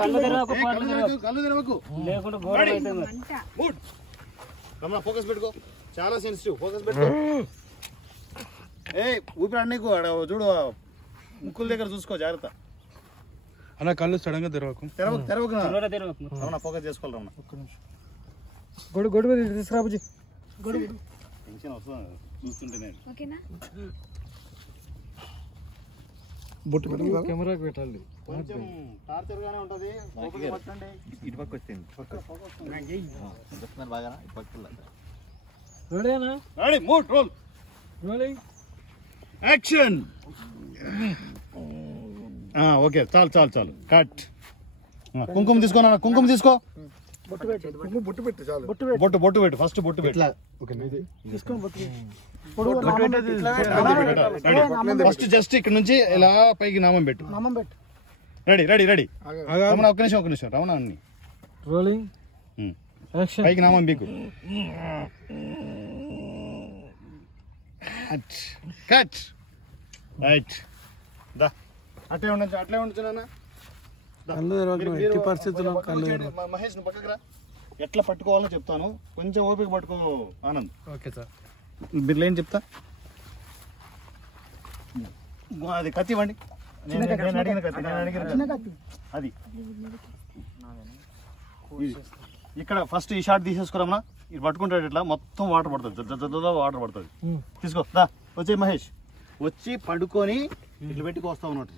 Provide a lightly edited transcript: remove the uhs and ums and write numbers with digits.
కళ్ళు తెరవకు లేకుంటే గోడ ఫోకస్ పెట్టుకో, చాలా సెన్సిటివ్. ఫోకస్ పెట్టుకో. ఊపిరి అన్నీకు చూడు, ముక్కుల దగ్గర చూసుకో, జాగ్రత్త. అలా కళ్ళు సడన్ గా తెరవకు. రమణ ఫోకస్ చేసుకోవాలి. రమణ గొడుగు గొడుగు తీసుకురా బుజ్జి. టెన్షన్ వస్తుంది చూస్తుంటే. బొట్టు పెట్టి కెమెరాకి పెట్టాలి. కొంచెం టార్చర్ గానే ఉంటది. ఇటు పక్క వచ్చింది. రెడీనా? Ready, move, roll, rolling, action. Okay, చాలు చాలు చాలు, కట్. కుంకుమ తీసుకో నాన్న, కుంకుమ తీసుకో. బొట్టు పెట్టు, బొట్టు పెట్టు చాలు. బొట్టు బొట్టు పెట్టు, ఫస్ట్ బొట్టు పెట్టు. తీసుకొని బొట్టు ఫస్ట్ జస్ట్ ఇక్కడ నుంచి ఇలా పైకి నామం పెట్టు. నామం పెట్టు. Ready ready ready. రమణ ఒక్క నిమిషం రమణ అన్ని. Rolling, action. పైకి నామం బీకు. కట్. రైట్. దా అట్లే ఉండొచ్చు, అట్లే ఉండొచ్చు నాన్న. మహేష్ నువ్వు పక్కకు రా. ఎట్లా పట్టుకోవాలో చెప్తాను, కొంచెం ఓపిక పట్టుకో ఆనంద్. Okay sir. బిర్లు ఏం చెప్తా. అది కత్తి ఇవ్వండి. నేను అడిగిన కత్తి అది. ఇక్కడ ఫస్ట్ ఈ షాట్ తీసేసుకురామన్నా. ఇది పట్టుకుంటాడు ఇట్లా, మొత్తం వాటర్ పడుతుంది, వాటర్ పడుతుంది. తీసుకో, దా వచ్చే మహేష్. వచ్చి పడుకొని ఇట్లా పెట్టుకు వస్తావు అన్నట్టు.